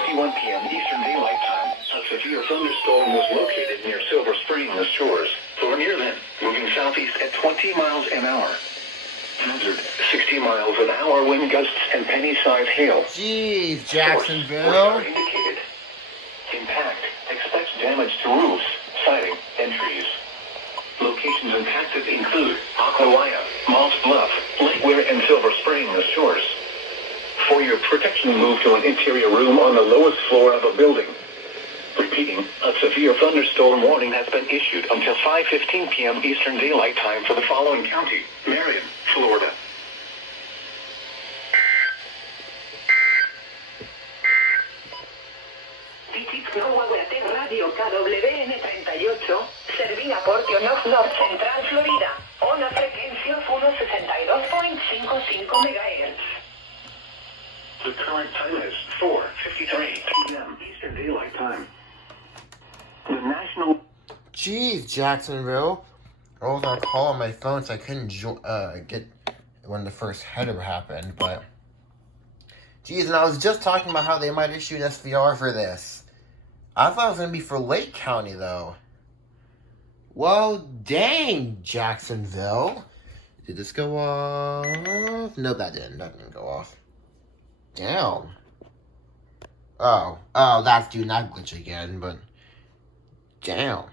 5:51 p.m. Eastern Daylight Time, a severe thunderstorm was located near Silver Springs shores. For near then, moving southeast at 20 miles an hour. Hazard, 60 miles an hour wind gusts and penny-sized hail. Jeez, Jacksonville. Radar indicated. Impact, expect damage to roofs, siding, and trees. Locations impacted include Aquilaya, Moss Bluff, Lakeware, and Silver Springs shores. For your protection, move to an interior room on the lowest floor of a building. Repeating, a severe thunderstorm warning has been issued until 5:15 p.m. Eastern Daylight Time for the following county: Marion, Florida. Radio KWN38, servida por Tionof North Central, Florida. Ona frecuencia 162.55 MHz. The current time is 4:53 p.m. Eastern Daylight Time. The national... Jeez, Jacksonville. I was on a call on my phone, so I couldn't get when the first header happened, but... Jeez, and I was just talking about how they might issue an SVR for this. I thought it was going to be for Lake County, though. Well, dang, Jacksonville. Did this go off? No, that didn't. That didn't go off. Damn. Oh, that's doing that glitch again, but... Damn.